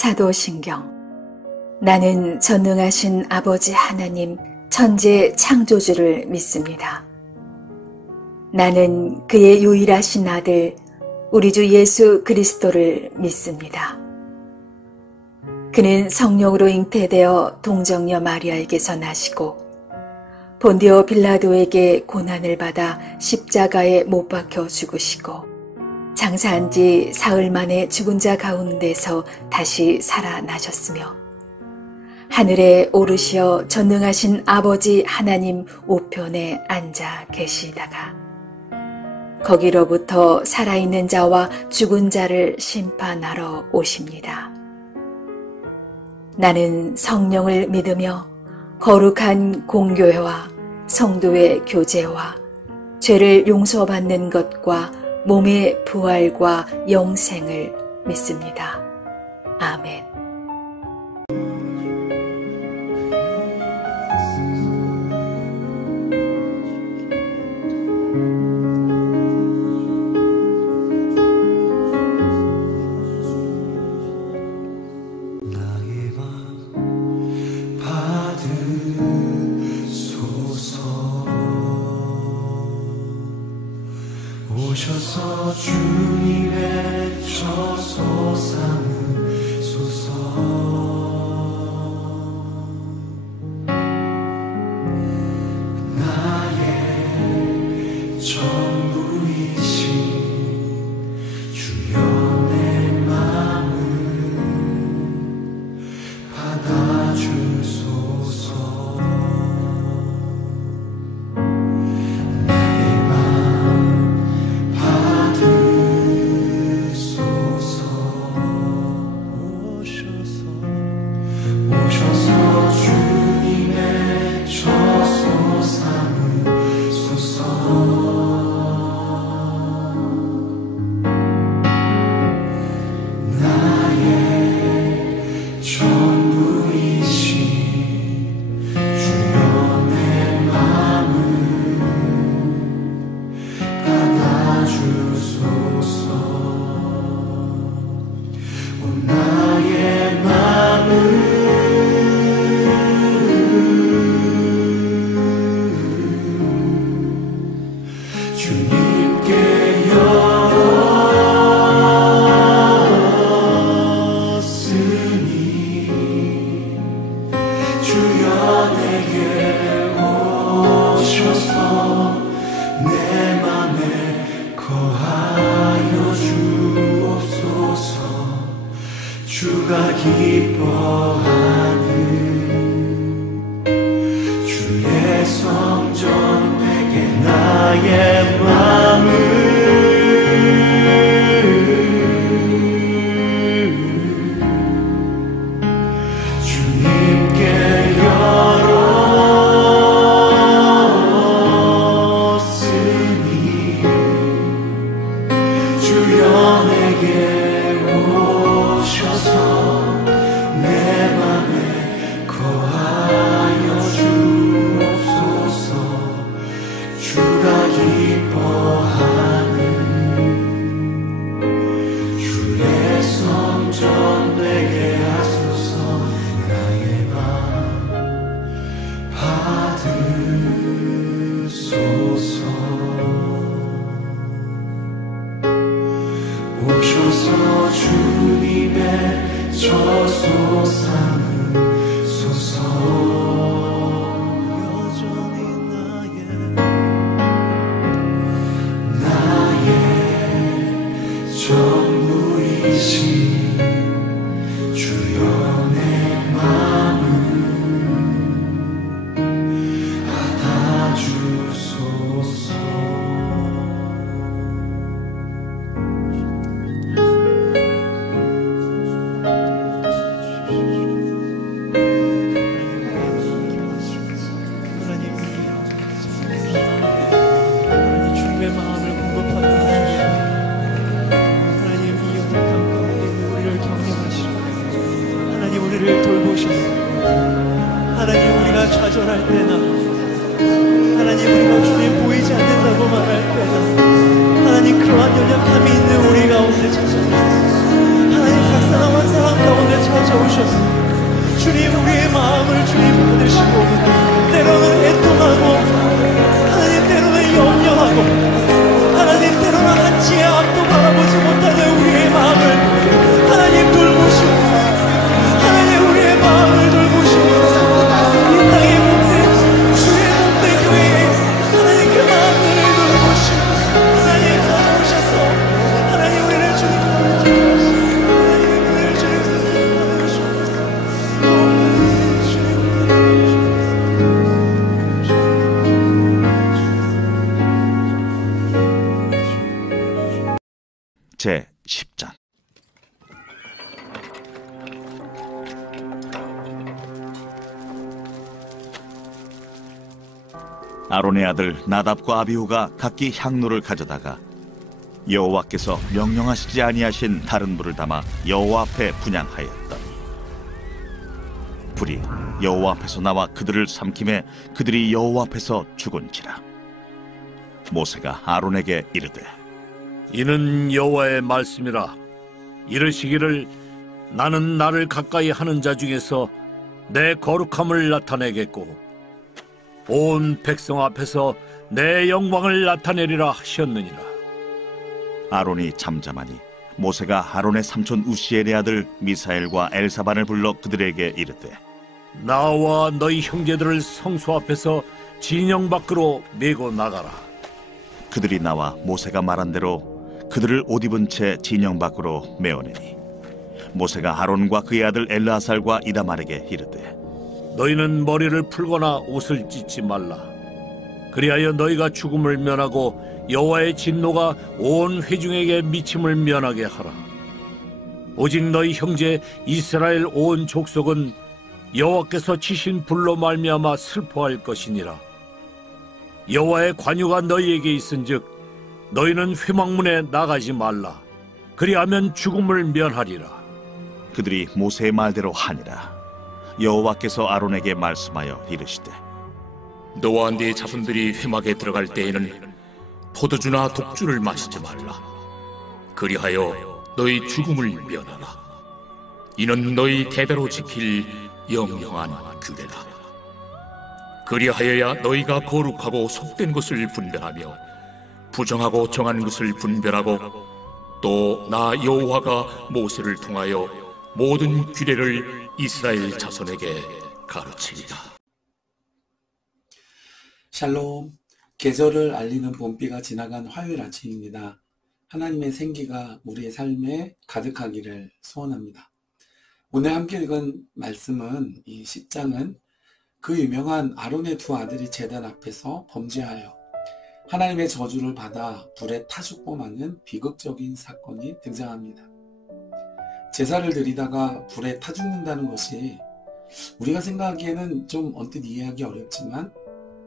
사도신경. 나는 전능하신 아버지 하나님 천지 창조주를 믿습니다. 나는 그의 유일하신 아들 우리 주 예수 그리스도를 믿습니다. 그는 성령으로 잉태되어 동정녀 마리아에게서 나시고 본디오 빌라도에게 고난을 받아 십자가에 못 박혀 죽으시고 장사한 지 사흘 만에 죽은 자 가운데서 다시 살아나셨으며 하늘에 오르시어 전능하신 아버지 하나님 우편에 앉아 계시다가 거기로부터 살아있는 자와 죽은 자를 심판하러 오십니다. 나는 성령을 믿으며 거룩한 공교회와 성도의 교제와 죄를 용서받는 것과 몸의 부활과 영생을 믿습니다. 아멘. 오셔서 주님의 처소 삼으소서. 나의 전부이신 주여 내 맘을 받아주소서. 주가 기뻐하는 주의 성전 내게 나의 맘을 주님께 열었으니 주여 내게 오셔서 내 맘에 거하여 주옵소서. 주가 기뻐하는 주의 성전 되게 하소서. 나의 맘 받으소서. 오셔서 주님의 처소 삼으소서. 여전히 나의 전부이신 주여 내 맘을 받아주소서. 하나님 우리가 좌절할 때나 하나님 우리가 주님 보이지 않는다고 말할 때나 하나님 그러한 연약함이 있는 우리 가운데 찾아오소서. 하나님 각 사람 한 사람 가운데 아론의 아들 나답과 아비후가 각기 향로를 가져다가 여호와께서 명령하시지 아니하신 다른 불을 담아 여호와 앞에 분향하였더니 불이 여호와 앞에서 나와 그들을 삼킴에 그들이 여호와 앞에서 죽은지라. 모세가 아론에게 이르되 이는 여호와의 말씀이라. 이르시기를 나는 나를 가까이 하는 자 중에서 내 거룩함을 나타내겠고 온 백성 앞에서 내 영광을 나타내리라 하셨느니라. 아론이 잠잠하니 모세가 아론의 삼촌 우시엘의 아들 미사엘과 엘사반을 불러 그들에게 이르되 나와 너희 형제들을 성소 앞에서 진영 밖으로 내고 나가라. 그들이 나와 모세가 말한 대로 그들을 옷 입은 채 진영 밖으로 메어내니 모세가 아론과 그의 아들 엘르아살과 이다말에게 이르되 너희는 머리를 풀거나 옷을 찢지 말라. 그리하여 너희가 죽음을 면하고 여호와의 진노가 온 회중에게 미침을 면하게 하라. 오직 너희 형제 이스라엘 온 족속은 여호와께서 치신 불로 말미암아 슬퍼할 것이니라. 여호와의 관유가 너희에게 있은즉 너희는 회막문에 나가지 말라. 그리하면 죽음을 면하리라. 그들이 모세의 말대로 하니라. 여호와께서 아론에게 말씀하여 이르시되 너와 네 자손들이 회막에 들어갈 때에는 포도주나 독주를 마시지 말라. 그리하여 너희 죽음을 면하라. 이는 너희 대대로 지킬 영영한 규례다. 그리하여야 너희가 거룩하고 속된 것을 분별하며 부정하고 정한 것을 분별하고 또 나 여호와가 모세를 통하여 모든 규례를 이스라엘 자손에게 가르치리라. 샬롬, 계절을 알리는 봄비가 지나간 화요일 아침입니다. 하나님의 생기가 우리의 삶에 가득하기를 소원합니다. 오늘 함께 읽은 말씀은 이 10장은 그 유명한 아론의 두 아들이 제단 앞에서 범죄하여 하나님의 저주를 받아 불에 타죽범하는 비극적인 사건이 등장합니다. 제사를 드리다가 불에 타죽는다는 것이 우리가 생각하기에는 좀 언뜻 이해하기 어렵지만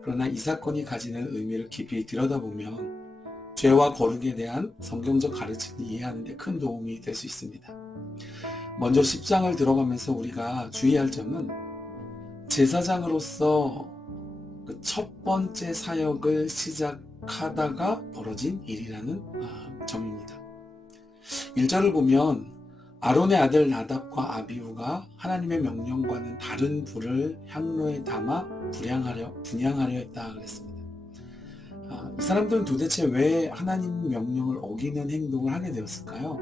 그러나 이 사건이 가지는 의미를 깊이 들여다보면 죄와 거룩에 대한 성경적 가르침을 이해하는 데 큰 도움이 될 수 있습니다. 먼저 10장을 들어가면서 우리가 주의할 점은 제사장으로서 그 첫 번째 사역을 시작하다가 벌어진 일이라는 점입니다. 1절을 보면 아론의 아들 나답과 아비후가 하나님의 명령과는 다른 불을 향로에 담아 분향하려 했다 그랬습니다. 이 사람들은 도대체 왜 하나님 명령을 어기는 행동을 하게 되었을까요?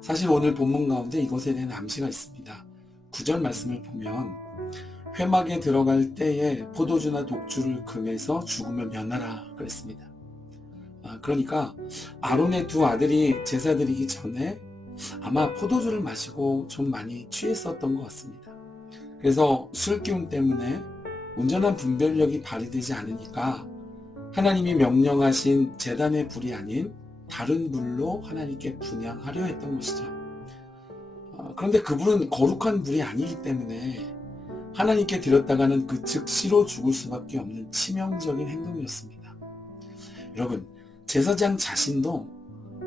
사실 오늘 본문 가운데 이것에 대한 암시가 있습니다. 9절 말씀을 보면 회막에 들어갈 때에 포도주나 독주를 금해서 죽음을 면하라 그랬습니다. 그러니까 아론의 두 아들이 제사 드리기 전에 아마 포도주를 마시고 좀 많이 취했었던 것 같습니다. 그래서 술 기운 때문에 온전한 분별력이 발휘되지 않으니까 하나님이 명령하신 제단의 불이 아닌 다른 불로 하나님께 분향하려 했던 것이죠. 그런데 그 불은 거룩한 불이 아니기 때문에 하나님께 드렸다가는 그 즉시로 죽을 수밖에 없는 치명적인 행동이었습니다. 여러분, 제사장 자신도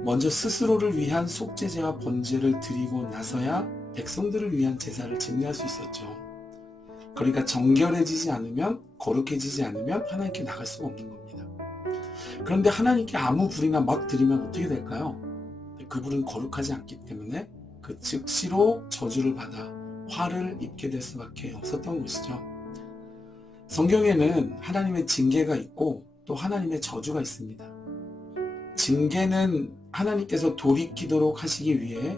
먼저 스스로를 위한 속죄제와 번제를 드리고 나서야 백성들을 위한 제사를 증례할 수 있었죠. 그러니까 정결해지지 않으면, 거룩해지지 않으면 하나님께 나갈 수가 없는 겁니다. 그런데 하나님께 아무 불이나 막 드리면 어떻게 될까요? 그 불은 거룩하지 않기 때문에 그 즉시로 저주를 받아 화를 입게 될 수밖에 없었던 것이죠. 성경에는 하나님의 징계가 있고 또 하나님의 저주가 있습니다. 징계는 하나님께서 돌이키도록 하시기 위해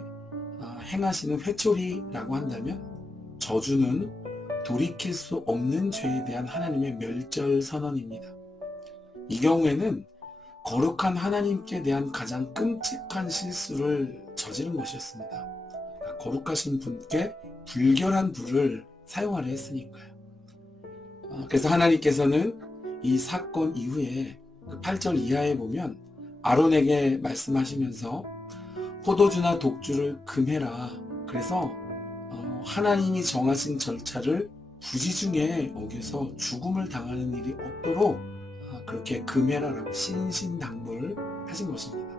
행하시는 회초리라고 한다면, 저주는 돌이킬 수 없는 죄에 대한 하나님의 멸절 선언입니다. 이 경우에는 거룩한 하나님께 대한 가장 끔찍한 실수를 저지른 것이었습니다. 거룩하신 분께 불결한 불을 사용하려 했으니까요. 그래서 하나님께서는 이 사건 이후에 8절 이하에 보면 아론에게 말씀하시면서 포도주나 독주를 금해라. 그래서 하나님이 정하신 절차를 부지중에 어겨서 죽음을 당하는 일이 없도록 그렇게 금해라라고 신신당부하신 것입니다.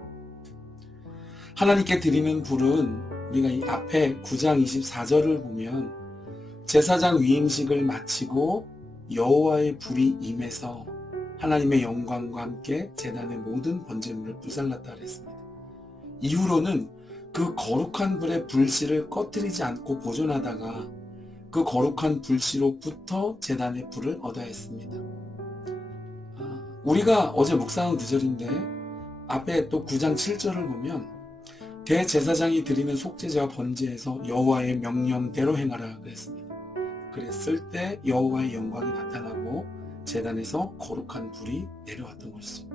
하나님께 드리는 불은 우리가 이 앞에 9장 24절을 보면 제사장 위임식을 마치고 여호와의 불이 임해서 하나님의 영광과 함께 제단의 모든 번제물을 불살랐다 그랬습니다. 이후로는 그 거룩한 불의 불씨를 꺼뜨리지 않고 보존하다가 그 거룩한 불씨로부터 제단의 불을 얻어야 했습니다. 우리가 어제 묵상한 구절인데 앞에 또 9장 7절을 보면 대제사장이 드리는 속죄제와 번제에서 여호와의 명령대로 행하라 그랬습니다. 그랬을 때 여호와의 영광이 나타나고 제단에서 거룩한 불이 내려왔던 것이죠.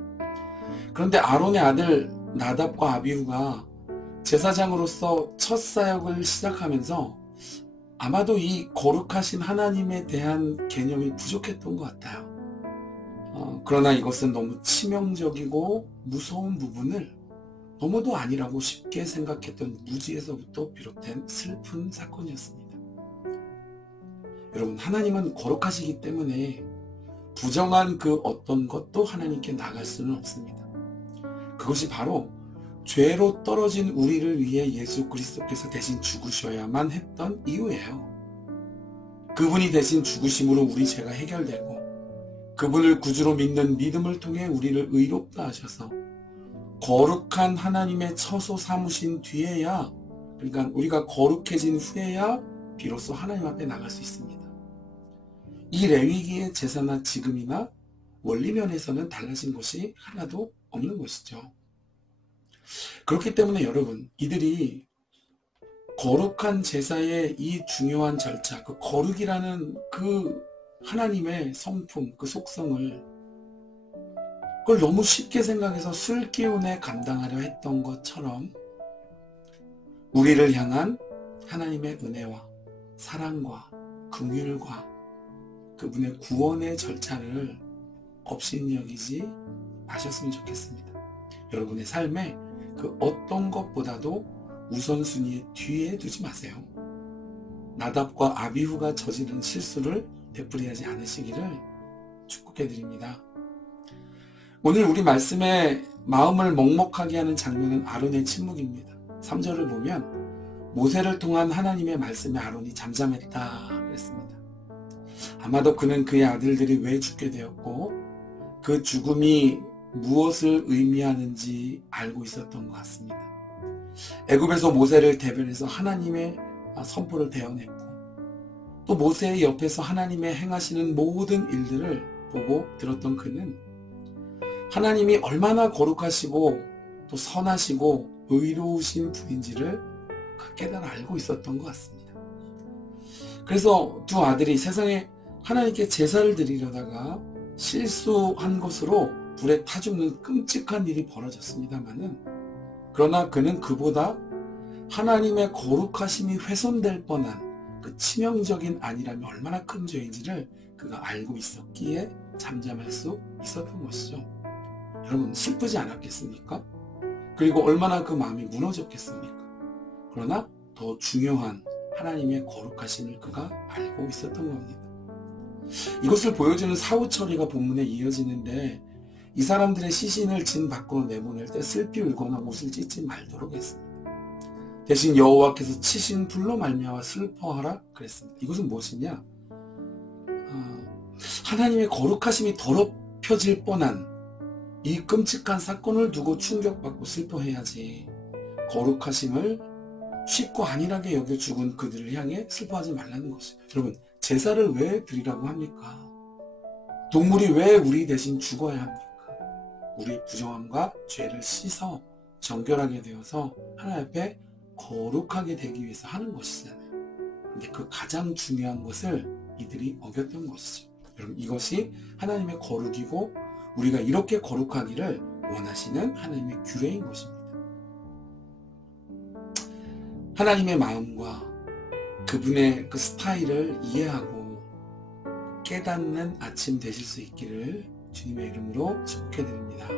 그런데 아론의 아들 나답과 아비후가 제사장으로서 첫 사역을 시작하면서 아마도 이 거룩하신 하나님에 대한 개념이 부족했던 것 같아요. 그러나 이것은 너무 치명적이고 무서운 부분을 너무도 아니라고 쉽게 생각했던 무지에서부터 비롯된 슬픈 사건이었습니다. 여러분, 하나님은 거룩하시기 때문에 부정한 그 어떤 것도 하나님께 나갈 수는 없습니다. 그것이 바로 죄로 떨어진 우리를 위해 예수 그리스도께서 대신 죽으셔야만 했던 이유예요. 그분이 대신 죽으심으로 우리 죄가 해결되고 그분을 구주로 믿는 믿음을 통해 우리를 의롭다 하셔서 거룩한 하나님의 처소 삼으신 뒤에야, 그러니까 우리가 거룩해진 후에야 비로소 하나님 앞에 나갈 수 있습니다. 이 레위기의 제사나 지금이나 원리면에서는 달라진 것이 하나도 없는 것이죠. 그렇기 때문에 여러분, 이들이 거룩한 제사의 이 중요한 절차, 그 거룩이라는 그 하나님의 성품, 그 속성을 그걸 너무 쉽게 생각해서 술기운에 감당하려 했던 것처럼 우리를 향한 하나님의 은혜와 사랑과 긍휼과 그분의 구원의 절차를 업신여기지 마셨으면 좋겠습니다. 여러분의 삶에 그 어떤 것보다도 우선순위의 뒤에 두지 마세요. 나답과 아비후가 저지른 실수를 되풀이하지 않으시기를 축복해드립니다. 오늘 우리 말씀에 마음을 먹먹하게 하는 장면은 아론의 침묵입니다. 3절을 보면 모세를 통한 하나님의 말씀에 아론이 잠잠했다 그랬습니다. 아마도 그는 그의 아들들이 왜 죽게 되었고 그 죽음이 무엇을 의미하는지 알고 있었던 것 같습니다. 애굽에서 모세를 대변해서 하나님의 선포를 대언했고 또 모세의 옆에서 하나님의 행하시는 모든 일들을 보고 들었던 그는 하나님이 얼마나 거룩하시고 또 선하시고 의로우신 분인지를 깨달아 알고 있었던 것 같습니다. 그래서 두 아들이 세상에 하나님께 제사를 드리려다가 실수한 것으로 불에 타 죽는 끔찍한 일이 벌어졌습니다마는, 그러나 그는 그보다 하나님의 거룩하심이 훼손될 뻔한 그 치명적인 안이라면 얼마나 큰 죄인지를 그가 알고 있었기에 잠잠할 수 있었던 것이죠. 여러분, 슬프지 않았겠습니까? 그리고 얼마나 그 마음이 무너졌겠습니까? 그러나 더 중요한 하나님의 거룩하심을 그가 알고 있었던 겁니다. 이것을 보여주는 사후 처리가 본문에 이어지는데, 이 사람들의 시신을 진 밖으로 내보낼 때 슬피 울거나 못을 찢지 말도록 했습니다. 대신 여호와께서 치신 불로 말미암아 슬퍼하라 그랬습니다. 이것은 무엇이냐? 하나님의 거룩하심이 더럽혀질 뻔한 이 끔찍한 사건을 두고 충격받고 슬퍼해야지, 거룩하심을 쉽고 안일하게 여겨 죽은 그들을 향해 슬퍼하지 말라는 것이에요. 여러분, 제사를 왜 드리라고 합니까? 동물이 왜 우리 대신 죽어야 합니까? 우리의 부정함과 죄를 씻어 정결하게 되어서 하나님 앞에 거룩하게 되기 위해서 하는 것이잖아요. 근데 그 가장 중요한 것을 이들이 어겼던 것이죠. 여러분, 이것이 하나님의 거룩이고 우리가 이렇게 거룩하기를 원하시는 하나님의 규례인 것입니다. 하나님의 마음과 그분의 그 스타일을 이해하고 깨닫는 아침 되실 수 있기를 주님의 이름으로 축복해드립니다.